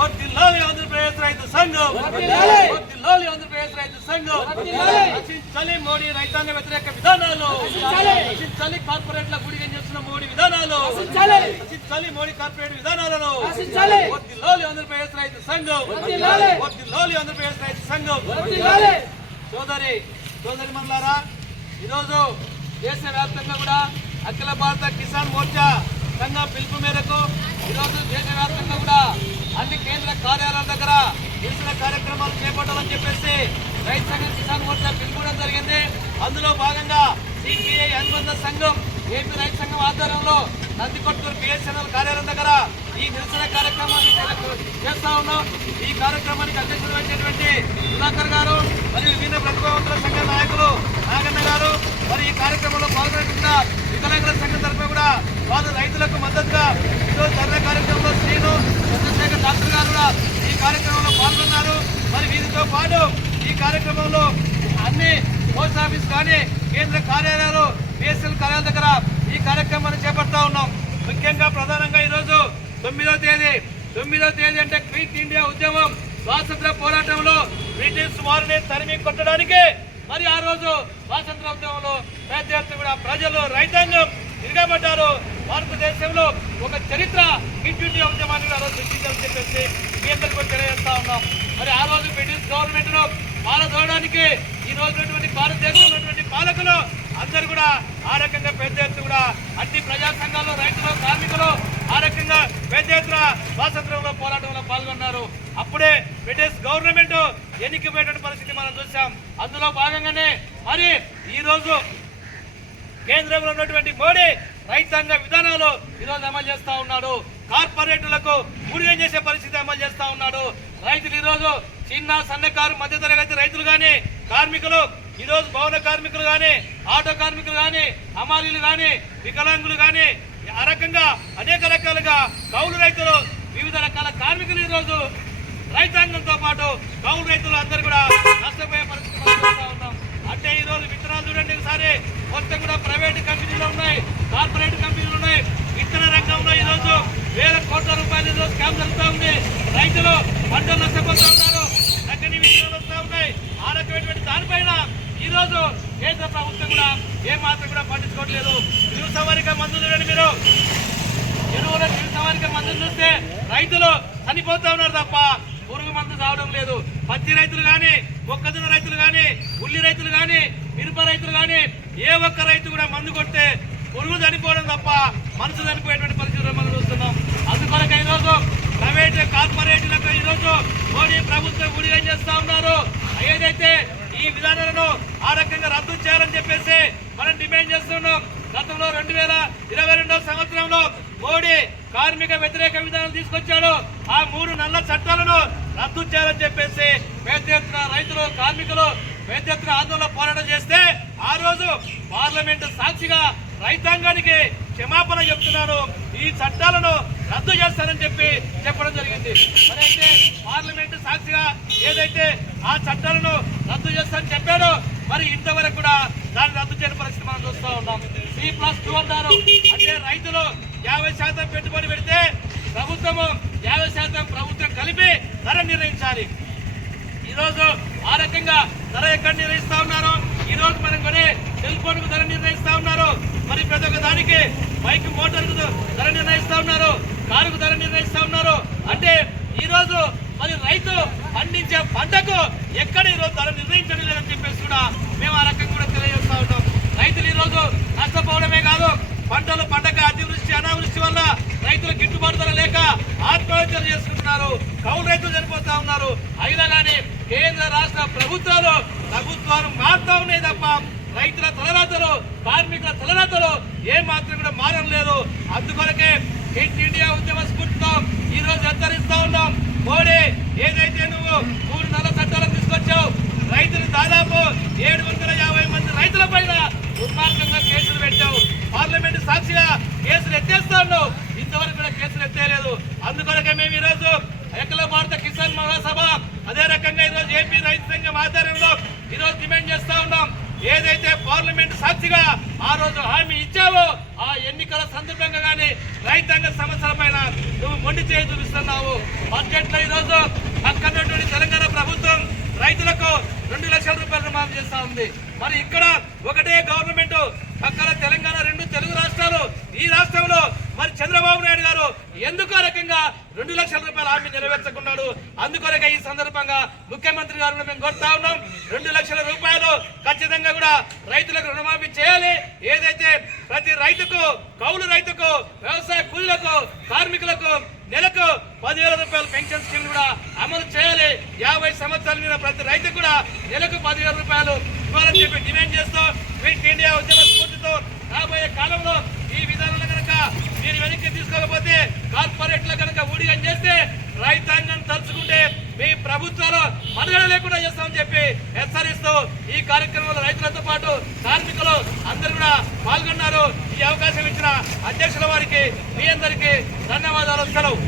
వర్ధిల్లాలి ఆంధ్రప్రదేశ్ రైతు సంఘం. వర్ధిల్లాలి ఆంధ్రప్రదేశ్ రైతు సంఘం. రక్షించాలి మోడీ రైతాంగ వ్యతిరేక విధానాలు రక్షించాలి. కార్పొరేట్ల గుడిగా చేస్తున్న మోడీ విధానాలు రక్షించాలి. మోడీ కార్పొరేట్ విధానాలను. వర్ధిల్లాలి ఆంధ్రప్రదేశ్ రైతు సంఘం. వర్ధిల్లాలి ఆంధ్రప్రదేశ్ రైతు సంఘం. సోదరి సోదరి మనులారా ఈరోజు దేశవ్యాప్తంగా కూడా అఖిల భారత కిసాన్ మోర్చా సంఘం పిలుపు మేరకు ఈరోజు దేశవ్యాప్తంగా కూడా అన్ని కేంద్ర కార్యాలయాల దగ్గర నిరసన కార్యక్రమాలు చేపట్టాలని చెప్పేసి రైతు సంఘం కిసాన్ మోర్చా పిలుపుకోవడం జరిగింది. అందులో భాగంగా సిపిఐ అనుబంధ సంఘం ఏపీ రైతు సంఘం ఆధ్వర్యంలో నందికొట్టూరు బిఎస్ఎన్ఎల్ కార్యాలయం దగ్గర ఈ నిరసన కార్యక్రమాన్ని చేస్తా ఉన్నాం. ఈ కార్యక్రమానికి అధ్యక్షులు వహించినటువంటి సుధాకర్ గారు మరియు విభిన్న ప్రతిభావంతుల సంఘ నాయకులు నాగన్న గారు. మరి ఈ కార్యక్రమంలో పాల్గొనకుండా వికలాంగుల సంఘం తరఫున కూడా వాళ్ళు రైతులకు మద్దతుగా ఈరోజు ధర్నా కార్యక్రమంలో శ్రీను చంద్రశేఖర్ డాక్టర్ గారు కూడా ఈ కార్యక్రమంలో పాల్గొన్నారు తో పాటు ఈ కార్యక్రమంలో అన్ని పోస్ట్ ఆఫీస్ కానీ కేంద్ర కార్యాలయాలు బిఎస్ఎల్ కార్యాలయం దగ్గర ఈ కార్యక్రమాన్ని చేపడతా ఉన్నాం. ముఖ్యంగా ప్రధానంగా ఈరోజు తొమ్మిదో తేదీ. తొమ్మిదో తేదీ అంటే క్విట్ ఇండియా ఉద్యమం. స్వాతంత్ర పోరాటంలో బ్రిటిష్ వారిని తరిమి కొట్టడానికి మరి ఆ రోజు స్వాతంత్ర ఉద్యమంలో ప్రత్యర్థి కూడా ప్రజలు రైతాంగం తిరగబడ్డారు. భారతదేశంలో ఒక చరిత్ర క్విట్ ఇండియా ఉద్యమాన్ని కూడా ఆ రోజు సృష్టించాలని చెప్పేసి మీ అందరికీ తెలియజేస్తా ఉన్నాం. మరి ఆ రోజు బ్రిటిష్ గవర్నమెంట్ను పాలదోడానికి ఈ రోజునటువంటి ఉన్నటువంటి భారతదేశంలో ఉన్నటువంటి పాలకులు అందరూ కూడా ఆ రకంగా పెద్ద ఎత్తు కూడా అన్ని ప్రజా సంఘాలు రైతులు కార్మికులు ఆ రకంగా పెద్ద ఎత్తున స్వాతంత్రంలో పోరాటంలో పాల్గొన్నారు. అప్పుడే బ్రిటిష్ గవర్నమెంట్ ఎన్నికపోయేటువంటి పరిస్థితి మనం చూసాం అందులో భాగంగానే మరి ఈ రోజు కేంద్రంలో ఉన్నటువంటి మోడీ రైతాంగ విధానాలు ఈరోజు అమలు చేస్తా ఉన్నాడు. కార్పొరేటర్లకు ఊరిగం చేసే పరిస్థితి అమలు చేస్తా ఉన్నాడు. రైతులు ఈరోజు చిన్న సన్నకారు మధ్యతరగతి రైతులు కానీ కార్మికులు ఈరోజు భవన కార్మికులు కానీ ఆటో కార్మికులు కానీ హమాలీలు కానీ వికలాంగులు కానీ ఆ రకంగా అనేక రకాలుగా కౌలు రైతులు వివిధ రకాల కార్మికులు ఈరోజు రైతాంగంతో పాటు కౌలు రైతులు అందరూ కూడా నష్టపోయే పరిస్థితి ఉన్నాం. అంటే ఈరోజు విత్తనాలు చూడండి ఒకసారి మొత్తం కూడా ప్రైవేట్ కంపెనీలు ఉన్నాయి కార్పొరేట్ కంపెనీలు ఉన్నాయి విత్తన రంగంలో ఈ రోజు వేల కోట్ల రూపాయలు ఈ రోజు స్కామ్ జరుగుతూ ఉంది రైతులు పంటలు నష్టపోతూ ఉన్నారు చక్కని విత్తనాలు వస్తూ ఉన్నాయి ఆ రకమైనటువంటి దానిపైన ఈరోజు రోజు కేంద్ర ప్రభుత్వం కూడా ఏ మాత్రం కూడా పట్టించుకోవట్లేదు. ఇరు మందులు మందు చూడండి మీరు. ఎరువుల సవారిక మందులు చూస్తే రైతులు చనిపోతా ఉన్నారు తప్ప పురుగు మందు చావడం లేదు. పత్తి రైతులు కానీ మొక్కజొన్న రైతులు కానీ ఉల్లి రైతులు కానీ మిరప రైతులు కానీ ఏ ఒక్క రైతు కూడా మందు కొడితే పురుగు చనిపోవడం తప్ప మనసు చనిపోయేటువంటి పరిస్థితులు మనం చూస్తున్నాం. అందుకొరకు ఈరోజు ప్రైవేట్ కార్పొరేట్లకు ఈరోజు మోడీ ప్రభుత్వం విడుదల చేస్తా ఉన్నారు? ఏదైతే ఈ విధానాలను ఆ రకంగా రద్దు చేయాలని చెప్పేసి మనం డిమాండ్ చేస్తున్నాం. గతంలో రెండు వేల ఇరవై రెండవ సంవత్సరంలో మోడీ కార్మిక వ్యతిరేక విధానం తీసుకొచ్చాడు. ఆ మూడు నల్ల చట్టాలను రద్దు చేయాలని చెప్పేసి పెద్ద ఎత్తున రైతులు కార్మికులు పెద్ద ఎత్తున ఆందోళన పోరాటం చేస్తే ఆ రోజు పార్లమెంటు సాక్షిగా రైతాంగానికి క్షమాపణ చెప్తున్నాను. ఈ చట్టాలను రద్దు చేస్తానని చెప్పి చెప్పడం జరిగింది. మరి అయితే పార్లమెంటు సాక్షిగా ఏదైతే ఆ చట్టాలను రద్దు చెప్పాడు. మరి ఇంతవరకు కూడా దాన్ని రద్దు చేయని పరిస్థితి మనం చూస్తూ ఉన్నాం. సి ప్లస్ టూ అన్నారు అంటే రైతులు యాభై శాతం పెట్టుబడి పెడితే ప్రభుత్వము యాభై శాతం ప్రభుత్వం కలిపి ధర నిర్ణయించాలి. ఈ రోజు ఆ రకంగా ధర ఎక్కడ నిర్ణయిస్తా ఉన్నారు? ఈ రోజు మనం కొనే సెల్ ఫోన్కు ధర నిర్ణయిస్తా ఉన్నారు. మరి ప్రతి ఒక్క దానికి బైక్ మోటార్కు ధర నిర్ణయిస్తా ఉన్నారు. కారుకు ధర నిర్ణయిస్తా ఉన్నారు. అంటే ఈ రోజు మరి రైతు పండించే పంటకు ఎక్కడ ఈ రోజు ధర నిర్ణయించడం లేదని చెప్పేసి కూడా మేము ఆ రకంగా కూడా తెలియజేస్తా ఉంటాం రైతులు ఈరోజు నష్టపోవడమే కాదు పంటలు పండగ అతివృష్టి అనావృష్టి వల్ల రైతులు గిట్టుబాటు ధర లేక ఆత్మహత్యలు చేసుకుంటున్నారు. కౌలు రైతులు చనిపోతా ఉన్నారు. అయినా కానీ కేంద్ర రాష్ట్ర ప్రభుత్వాలు ప్రభుత్వాలు మారుతా ఉన్నాయి తప్ప రైతుల తలరాతలు కార్మికుల తలరాతలు ఏ మాత్రం కూడా మారడం లేదు. అందుకొరకే ఇండియా ఉద్యమ స్ఫూర్తి ఈ రోజు హెచ్చరిస్తా ఉన్నాం మోడీ మూడు నెలల చట్టాలను తీసుకొచ్చావు. రైతులు దాదాపు ఏడు వందల యాభై మంది రైతుల పైన దుర్మార్గంగా కేసులు పెట్టావు. పార్లమెంట్ సాక్షిగా కేసులు ఎత్తేస్తాను ఇంతవరకు కూడా కేసులు ఎత్తేయలేదు. అందుకొరకే మేము ఈ రోజు అఖిల భారత కిసాన్ మహాసభ అదే రకంగా ఈరోజు ఏపీ రైతు సంఘం ఆధ్వర్యంలో ఈరోజు డిమాండ్ చేస్తా ఉన్నాం. ఏదైతే పార్లమెంట్ సాక్షిగా ఆ రోజు హామీ ఇచ్చావో ఆ ఎన్నికల సందర్భంగా కానీ రైతాంగ సమస్యల పైన నువ్వు మొండి చేయి చూపిస్తున్నావు. బడ్జెట్లో ఈరోజు పక్కనటువంటి తెలంగాణ ప్రభుత్వం రైతులకు రెండు లక్షల రూపాయలు రుణమాఫీ చేస్తా ఉంది. మరి ఇక్కడ ఒకటే గవర్నమెంట్ పక్కన తెలంగాణ రెండు తెలుగు రాష్ట్రాలు. ఈ రాష్ట్రంలో మరి చంద్రబాబు నాయుడు గారు ఎందుకు ఆ రకంగా రెండు లక్షల రూపాయల హామీ నెరవేర్చకున్నాడు? అందుకొరక ఈ సందర్భంగా ముఖ్యమంత్రి గారు మేము కోరుతా ఉన్నాం. రెండు లక్షల రూపాయలు ఖచ్చితంగా కూడా రైతులకు రుణమాఫీ చేయాలి. ఏదైతే ప్రతి రైతుకు కౌలు రైతుకు వ్యవసాయ కూలీలకు కార్మికులకు నెలకు పదివేల రూపాయల పెన్షన్ స్కీమ్ కూడా అమలు చేయాలి. యాభై సంవత్సరాల మీద ప్రతి రైతు కూడా నెలకు పదివేల రూపాయలు ఇవ్వాలని చెప్పి డిమాండ్ చేస్తూ క్విట్ ఇండియా ఉద్యమ స్ఫూర్తితో రాబోయే కాలంలో ఈ విధానాలు కనుక మీరు వెనక్కి తీసుకోకపోతే కార్పొరేట్ల కనుక ఊడిగం చేస్తే రైతాంగం తలుచుకుంటే మీ ప్రభుత్వాలు మనుగడ లేకుండా చేస్తామని చెప్పి హెచ్చరిస్తూ ఈ కార్యక్రమంలో రైతులతో పాటు కార్మికులు అందరూ కూడా పాల్గొన్నారు. ఈ అవకాశం ఇచ్చిన అధ్యక్షుల వారికి మీ అందరికీ ధన్యవాదాలు. సెలవు.